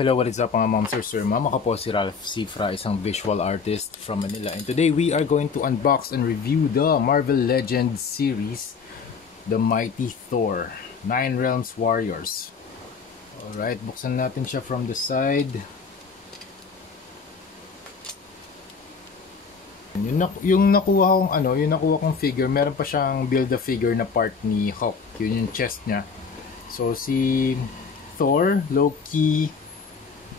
Hello, what is up mga ma'am, sir, ma'am? Ako po si Ralph Cifra, isang visual artist from Manila. And today we are going to unbox and review the Marvel Legends series, The Mighty Thor, 9 Realms Warriors. Alright, buksan natin siya from the side. Yung nakuha kong figure, meron pa siyang build-a-figure na part ni Hulk. Yun yung chest niya. So si Thor, Loki,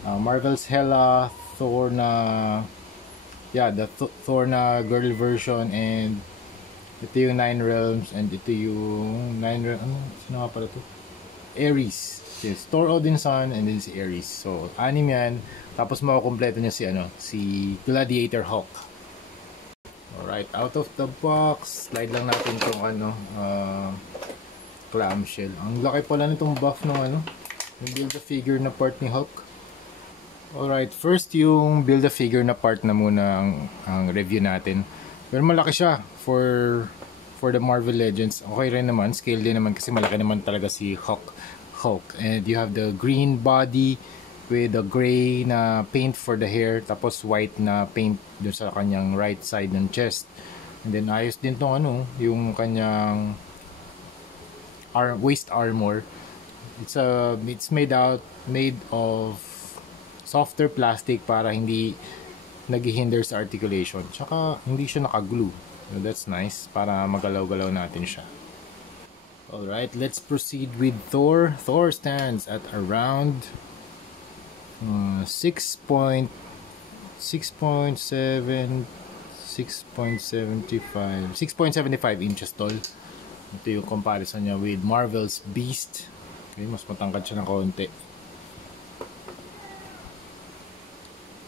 Marvel's Hela, Thor na Thor na girl version, and ito yung 9 Realms, and ito yung 9 Realms, sino nga pala to? Ares. Yes, Thor, Odin's son, and then si Ares. So, anim yan. Tapos makukompleto niya si Gladiator Hulk. Alright, out of the box, slide lang natin itong clamshell. Ang laki pala nitong buff ng yung build-a-figure na part ni Hulk. Alright, first yung build-a-figure na part na muna ang review natin. Pero malaki siya for the Marvel Legends. Okay rin naman, scale din naman kasi malaki naman talaga si Hulk. And you have the green body with the gray na paint for the hair, tapos white na paint dun sa kanyang right side ng chest. And then ayos din tong yung kanyang waist armor. It's made of softer plastic para hindi naghihinder sa articulation. Tsaka hindi siya naka-glue. So that's nice para magalaw-galaw natin siya. Alright, let's proceed with Thor. Thor stands at around 6.75 inches tall. Ito yung comparison niya with Marvel's Beast. Okay, mas matangkad siya ng konti.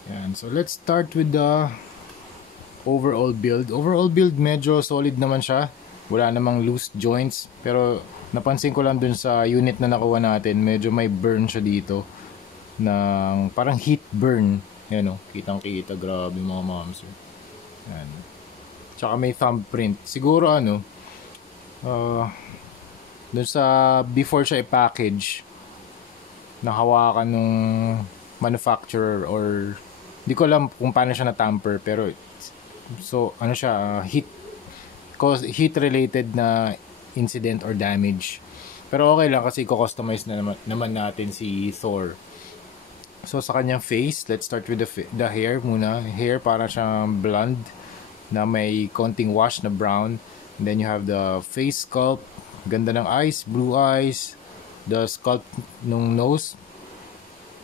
Yan, so let's start with the overall build. Overall build, medyo solid naman siya. Wala namang loose joints. Pero napansin ko lang dun sa unit na nakuha natin, medyo may burn siya dito. Ng parang heat burn. Yan kitang kita, grabe mga moms. Yan. Tsaka may thumbprint. Siguro dun sa before siya i-package, nahawakan nung manufacturer, or di ko alam kung paano siya na-tamper, pero so heat related na incident or damage. Pero okay lang kasi i-customize na naman natin si Thor. So sa kanyang face, let's start with the hair muna. Hair para siyang blonde na may konting wash na brown. And then you have the face sculpt. Ganda ng eyes, blue eyes. The sculpt nung nose,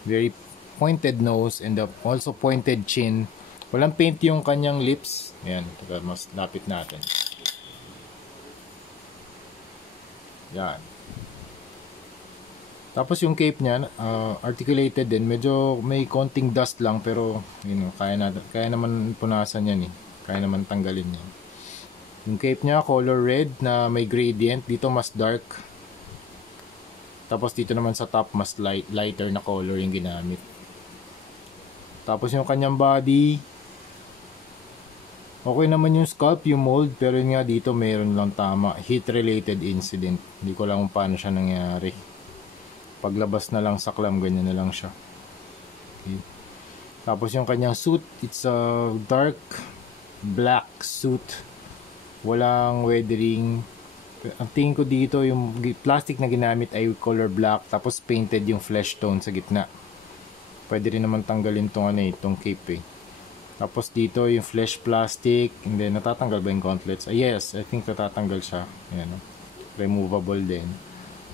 very pointed nose, and also pointed chin. Walang paint yung kanyang lips. Ayan, mas lapit natin. Yan. Tapos yung cape niya, articulated din. Medyo may konting dust lang, pero kaya naman punasan yan Kaya naman tanggalin yan. Yung cape niya, color red na may gradient. Dito mas dark. Tapos dito naman sa top, mas lighter na color yung ginamit. Tapos yung kanyang body, okay naman yung sculpt, yung mold, pero yun nga dito mayroon lang tama heat related incident. Hindi ko lang kung paano siya nangyari. Paglabas na lang sa clam, ganyan na lang siya. Okay. Tapos yung kanyang suit, it's a dark black suit. Walang weathering. Ang tingin ko dito, yung plastic na ginamit ay color black, tapos painted yung flesh tone sa gitna. Pwede rin naman tanggalin itong cape Tapos dito yung flesh plastic, and then natatanggal ba yung gauntlets? Yes, I think natatanggal siya. Ayan, removable din.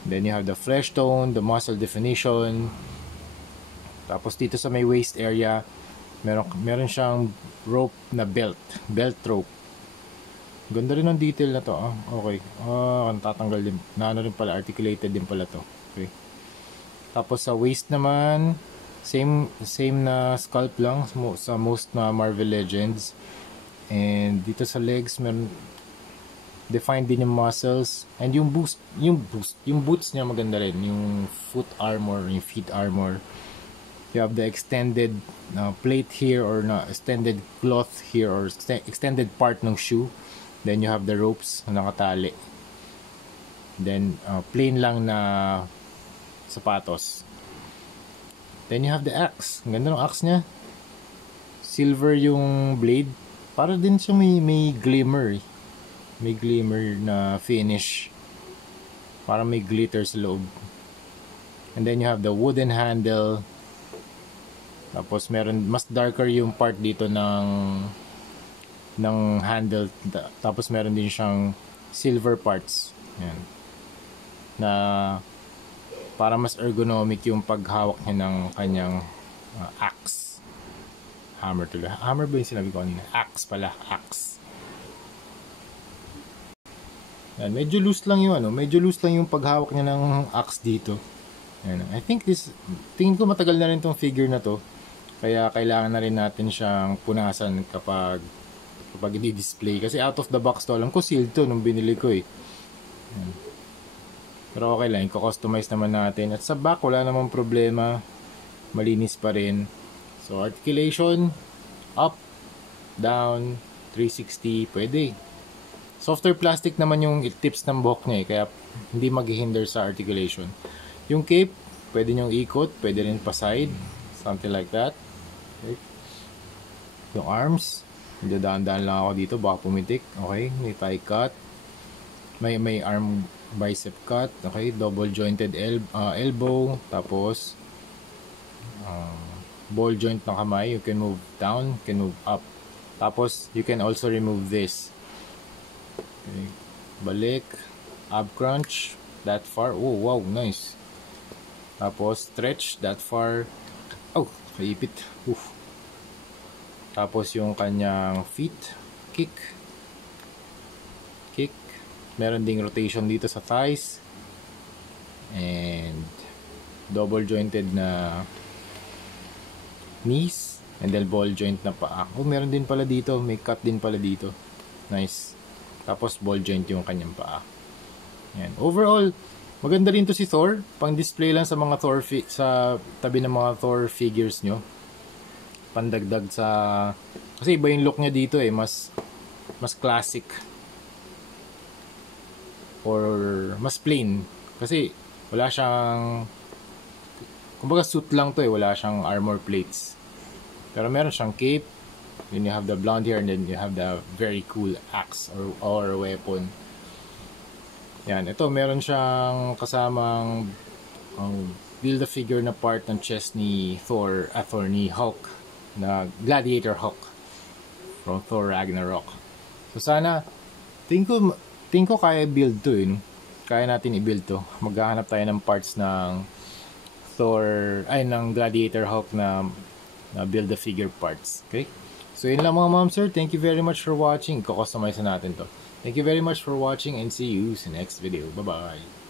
Then you have the flesh tone, the muscle definition. Tapos dito sa may waist area, meron siyang rope na belt rope. Ganda rin ang detail na to. Okay. Tatanggal din. Rin pala, articulated din pala to. Okay. Tapos sa waist naman, same na sculpt lang sa most na Marvel Legends. And dito sa legs, meron defined din yung muscles, and yung boots niya maganda rin, yung foot armor, yung feet armor. You have the extended plate here, or extended cloth here, or extended part ng shoe. Then you have the ropes na nakatali. Then plain lang na sapatos. Then you have the axe. Ang ganda ng axe niya. Silver yung blade. Para din siya may glimmer. May glimmer na finish. Para may glitter sa loob. And then you have the wooden handle. Tapos meron, mas darker yung part dito ng handle. Tapos meron din siyang silver parts. Yan. Na para mas ergonomic yung paghawak niya ng kanyang axe. Hammer tuloy. Hammer ba yung sinabi ko kanina? Axe pala. Axe. Yan. Medyo loose lang yung medyo loose lang yung paghawak niya ng axe dito. Yan. I think tingin ko matagal na rin tong figure na to. Kaya kailangan na rin natin siyang punasan kapag i-display. Kasi out of the box to. Alam ko sealed to nung binili ko eh. Yan. Pero okay lang, i-customize naman natin. At sa back, wala namang problema. Malinis pa rin. So, articulation, up, down, 360, pwede. Softer plastic naman yung tips ng buhok niya eh, kaya hindi mag-hinder sa articulation. Yung cape, pwede nyong ikot, pwede rin pa side, something like that. Okay. Yung arms, hindi daan-daan lang ako dito, baka pumitik. Okay, may thigh cut. May arm bicep cut, okay, double jointed elbow, tapos ball joint ng kamay, you can move down, you can move up. Tapos you can also remove this. Okay. Balik, ab crunch, that far. Oh, wow, nice. Tapos stretch that far. Oh, kaipit. Oof. Tapos yung kanyang feet, kick. Meron ding rotation dito sa thighs. And double jointed na knees. And then ball joint na paa. Oh, meron din pala dito. May cut din pala dito. Nice. Tapos ball joint yung kanyang paa. Yan. Overall, maganda rin to si Thor. Pang display lang sa mga Thor sa tabi ng mga Thor figures nyo. Pandagdag sa... Kasi iba yung look niya dito eh. Mas classic. Or mas plain. Kasi wala siyang... Kumbaga suit lang to eh. Wala siyang armor plates. Pero meron siyang cape. Then you have the blonde hair and then you have the very cool axe or weapon. Yan. Ito meron siyang kasamang build a figure na part ng chest ni Thor, ni Hulk. Na Gladiator Hulk. From Thor Ragnarok. So sana, tingin ko kaya build to eh. Kaya natin i-build to. Maghahanap tayo ng parts ng ng Gladiator Hulk na build the figure parts. Okay? So yun lang mga ma'am sir. Thank you very much for watching. Kukustomize na natin to. Thank you very much for watching and see you sa next video. Bye bye.